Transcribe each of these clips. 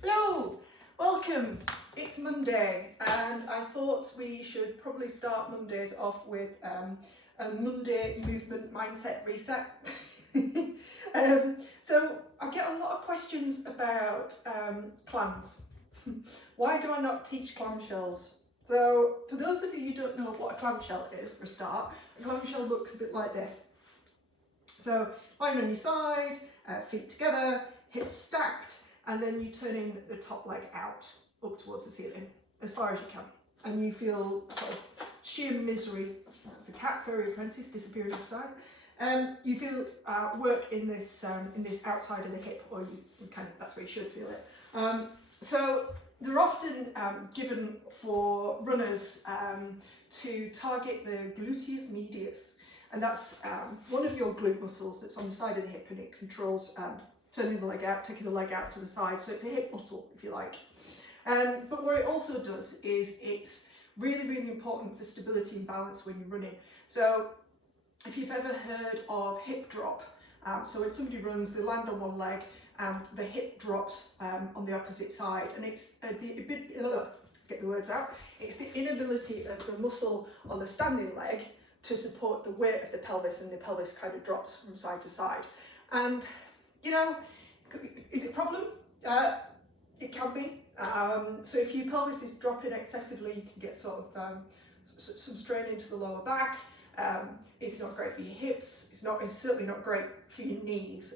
Hello, welcome. It's Monday and I thought we should probably start Mondays off with a Monday movement mindset reset. So I get a lot of questions about clams. Why do I not teach clamshells? So for those of you who don't know what a clamshell is, for a start, a clamshell looks a bit like this. So lying on your side, feet together, hips stacked, and then you turning the top leg out up towards the ceiling as far as you can, and you feel sort of sheer misery. That's the cat fairy apprentice disappearing offside. You feel work in this outside of the hip, or you kind of, that's where you should feel it. So they're often given for runners to target the gluteus medius, and that's one of your glute muscles that's on the side of the hip, and it controls turning the leg out, taking the leg out to the side. So it's a hip muscle, if you like. But what it also does is it's really, really important for stability and balance when you're running. So if you've ever heard of hip drop, so when somebody runs, they land on one leg and the hip drops on the opposite side, and it's get the words out, it's the inability of the muscle on the standing leg to support the weight of the pelvis, and the pelvis kind of drops from side to side. And you know, is it a problem? It can be. So if your pelvis is dropping excessively, you can get sort of some strain into the lower back. It's not great for your hips. It's certainly not great for your knees.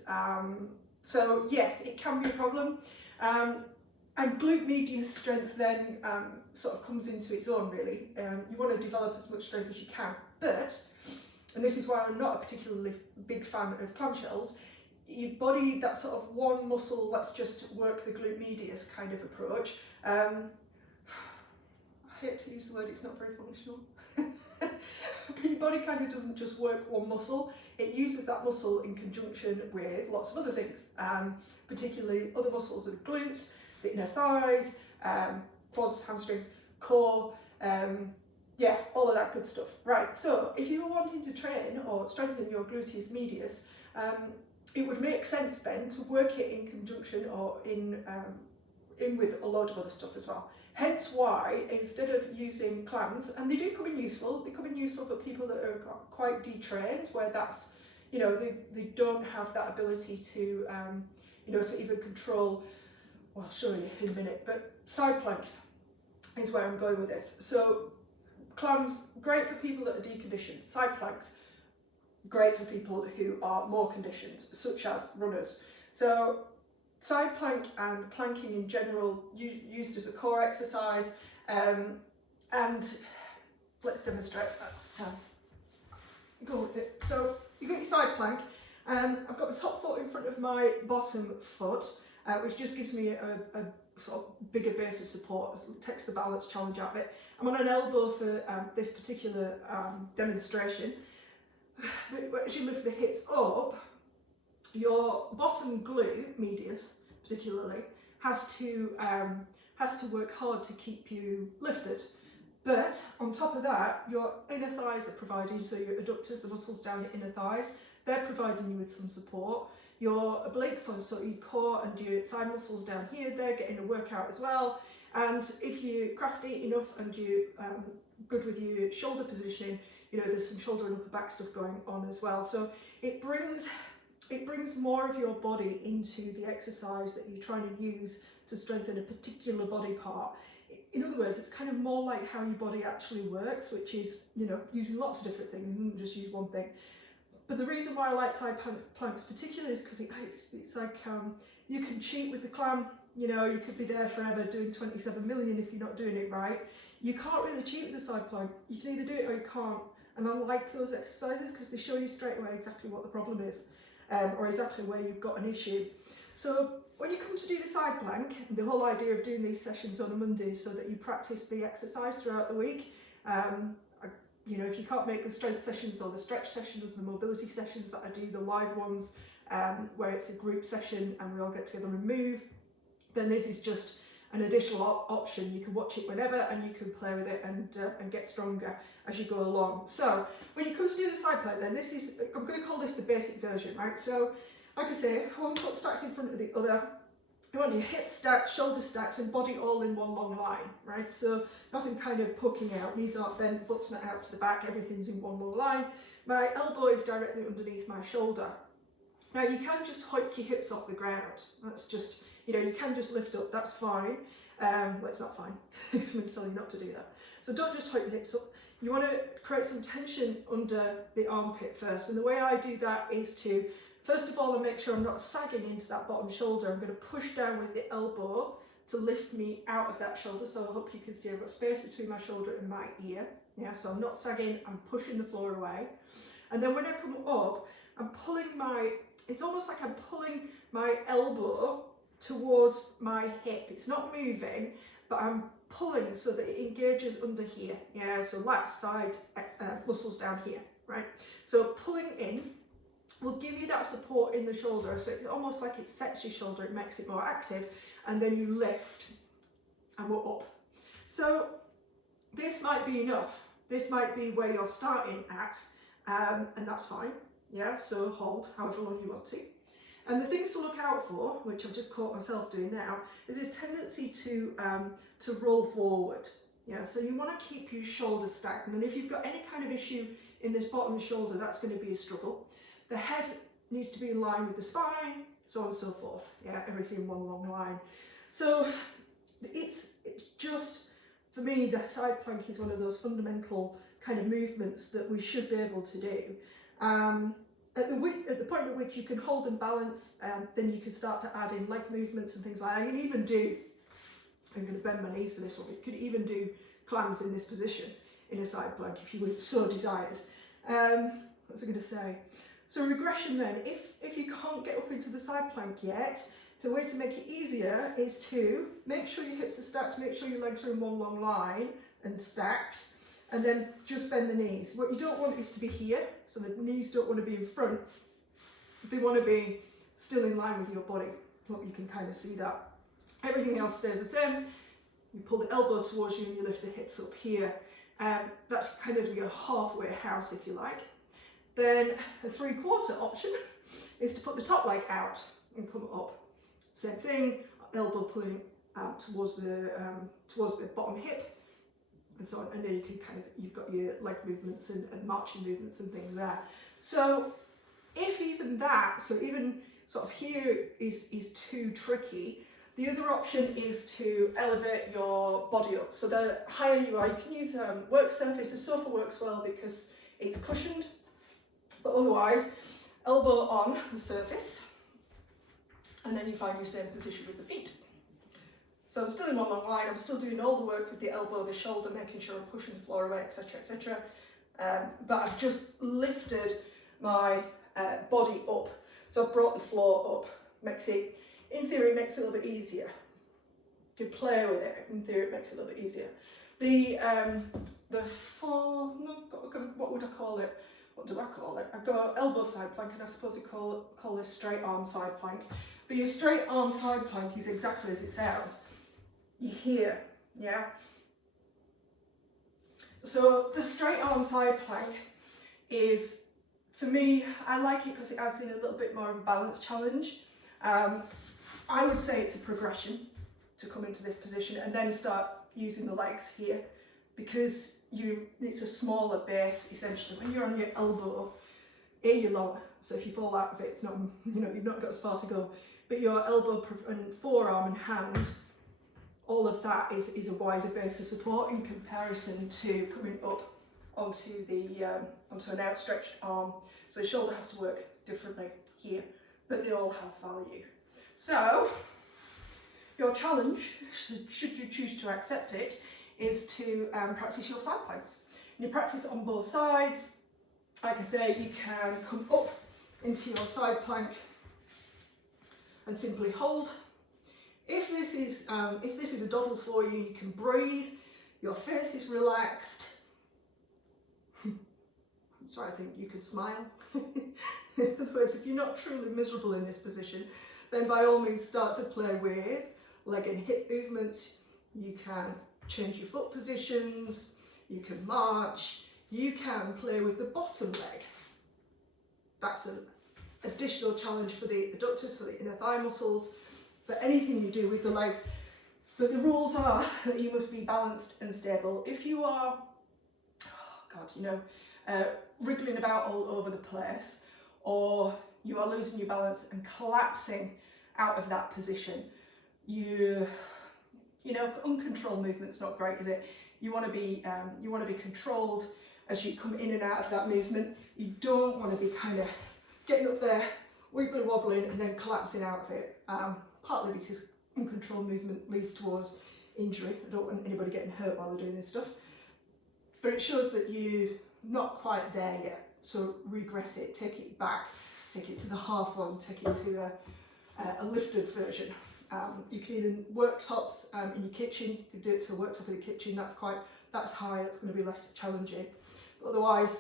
So yes, it can be a problem. And glute medius strength then sort of comes into its own, really. You want to develop as much strength as you can, but, and this is why I'm not a particularly big fan of clamshells, your body, that sort of one muscle, let's just work the glute medius kind of approach. I hate to use the word, it's not very functional. But your body kind of doesn't just work one muscle, it uses that muscle in conjunction with lots of other things, particularly other muscles of the glutes, the inner thighs, quads, hamstrings, core, yeah, all of that good stuff. Right, so if you were wanting to train or strengthen your gluteus medius, it would make sense then to work it in conjunction or in with a load of other stuff as well. Hence why, instead of using clams, and they do come in useful, they come in useful for people that are quite detrained, where that's, you know, they don't have that ability to, you know, to even control, well, I'll show you in a minute, but side planks is where I'm going with this. So clams, great for people that are deconditioned. Side planks, great for people who are more conditioned, such as runners. So side plank and planking in general, used as a core exercise, and let's demonstrate. Let's go with it. So you've got your side plank, I've got my top foot in front of my bottom foot, which just gives me a sort of bigger base of support, takes the balance challenge out of it. I'm on an elbow for this particular demonstration. As you lift the hips up, your bottom glute medius particularly has to work hard to keep you lifted. But on top of that, your inner thighs are providing, so your adductors, the muscles down your inner thighs, they're providing you with some support. Your obliques, so your core and your side muscles down here, they're getting a workout as well. And if you're crafty enough and you're good with your shoulder positioning, you know, there's some shoulder and upper back stuff going on as well. So it brings more of your body into the exercise that you're trying to use to strengthen a particular body part. In other words, it's kind of more like how your body actually works, which is, you know, using lots of different things, you don't just use one thing. But the reason why I like side planks particularly is because it's like you can cheat with the clam. You know, you could be there forever doing 27 million if you're not doing it right. You can't really cheat with the side plank. You can either do it or you can't. And I like those exercises because they show you straight away exactly what the problem is, or exactly where you've got an issue. So when you come to do the side plank, the whole idea of doing these sessions on a Monday is so that you practice the exercise throughout the week. You know, if you can't make the strength sessions or the stretch sessions, the mobility sessions that I do, the live ones, where it's a group session and we all get together and move, then this is just an additional option. You can watch it whenever and you can play with it and get stronger as you go along. So when you come to do the side plank, then this is, I'm going to call this the basic version, right? So like I say, one foot stacked in front of the other, You want your hips stacked, shoulders stacked, and body all in one long line, right? So nothing kind of poking out, knees aren't bent, butt's not out to the back, everything's in one long line. My elbow is directly underneath my shoulder. Now you can just hoik your hips off the ground. That's just, you know, you can just lift up, that's fine. Well, it's not fine, because I'm going to tell you not to do that. So don't just hoik your hips up. You want to create some tension under the armpit first. And the way I do that is to, first of all, I make sure I'm not sagging into that bottom shoulder. I'm going to push down with the elbow to lift me out of that shoulder. So I hope you can see I've got space between my shoulder and my ear. Yeah, so I'm not sagging, I'm pushing the floor away. And then when I come up, I'm pulling it's almost like I'm pulling my elbow towards my hip. It's not moving, but I'm pulling so that it engages under here. Yeah, so lat side muscles down here, right? So pulling in will give you that support in the shoulder. So it's almost like it sets your shoulder, it makes it more active, and then you lift and we're up. So this might be enough. This might be where you're starting at, and that's fine. Yeah, so hold however long you want to. And the things to look out for, which I've just caught myself doing now, is a tendency to roll forward. Yeah, so you want to keep your shoulders stacked. And if you've got any kind of issue in this bottom shoulder, that's going to be a struggle. The head needs to be in line with the spine, so on and so forth. Yeah, everything in one long line. So it's just, for me, the side plank is one of those fundamental kind of movements that we should be able to do. At the point at which you can hold and balance, then you can start to add in leg movements and things like that. You can even do, I'm going to bend my knees for this one, but you could even do clams in this position in a side plank if you were so desired. What was I going to say? So regression then, if you can't get up into the side plank yet, the way to make it easier is to make sure your hips are stacked, make sure your legs are in one long line and stacked, and then just bend the knees. What you don't want is to be here, so the knees don't want to be in front. They want to be still in line with your body. Hope you can kind of see that. Everything else stays the same. You pull the elbow towards you and you lift the hips up here. That's kind of your halfway house, if you like. Then the 3/4 option is to put the top leg out and come up. Same thing, elbow pulling out towards the bottom hip, and so on, and then you can you've got your leg movements and marching movements and things there. So if even that, so even sort of here is too tricky, the other option is to elevate your body up. So the higher you are, you can use work surface. The sofa works well because it's cushioned, but otherwise, elbow on the surface, and then you find your same position with the feet. So I'm still in one long line, I'm still doing all the work with the elbow, the shoulder, making sure I'm pushing the floor away, etc, etc. But I've just lifted my body up. So I've brought the floor up. Makes it, in theory, makes it a little bit easier. You can play with it, in theory it makes it a little bit easier. What would I call it? What do I call it? I've got elbow side plank, and I suppose you call this straight arm side plank. But your straight arm side plank is exactly as it sounds. You're here, yeah? So the straight arm side plank is, for me, I like it because it adds in a little bit more of a balance challenge. I would say it's a progression to come into this position and then start using the legs here, because it's a smaller base essentially. When you're on your elbow, you're lower, so if you fall out of it, it's not, you've not got as far to go. But your elbow and forearm and hand, all of that is a wider base of support in comparison to coming up onto an outstretched arm. So the shoulder has to work differently here, but they all have value. So your challenge, should you choose to accept it, is to practice your side planks. And you practice on both sides. Like I say, you can come up into your side plank and simply hold. If this is a doddle for you, you can breathe. Your face is relaxed. So I think you can smile. In other words, if you're not truly miserable in this position, then by all means start to play with leg and hip movements. You can change your foot positions, you can march, you can play with the bottom leg. That's an additional challenge for the adductors, for the inner thigh muscles. but anything you do with the legs. But the rules are that you must be balanced and stable. If you are, oh God, you know, wriggling about all over the place, or you are losing your balance and collapsing out of that position, you know, uncontrolled movement's not great, is it? You want to be controlled as you come in and out of that movement. You don't want to be kind of getting up there, wiggly wobbling, and then collapsing out of it. Partly because uncontrolled movement leads towards injury. I don't want anybody getting hurt while they're doing this stuff. But it shows that you're not quite there yet. So regress it, take it back, take it to the half one, take it to a lifted version. You can either worktops in your kitchen, you can do it to a worktop in the kitchen, that's high, that's going to be less challenging. But otherwise,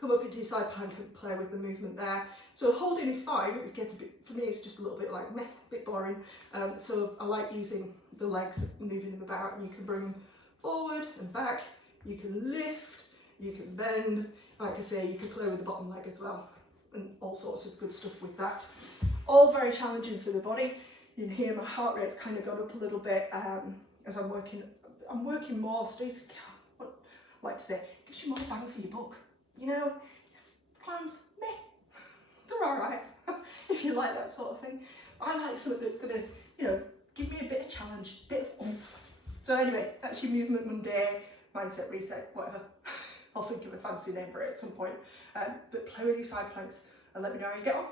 come up into your side plank and play with the movement there. So holding is fine, it gets a bit, for me it's just a little bit like meh, a bit boring. So I like using the legs, moving them about, and you can bring them forward and back, you can lift, you can bend, like I say, you can play with the bottom leg as well, and all sorts of good stuff with that. All very challenging for the body. You can hear my heart rate's kind of gone up a little bit as I'm working more. Stacey, what I like to say, gives you more bang for your buck. You know, climbs, meh, they're all right if you like that sort of thing. I like something that's going to, you know, give me a bit of challenge, a bit of oomph. So anyway, that's your movement Monday, mindset reset, whatever. I'll think of a fancy name for it at some point. But play with your side planks and let me know how you get on.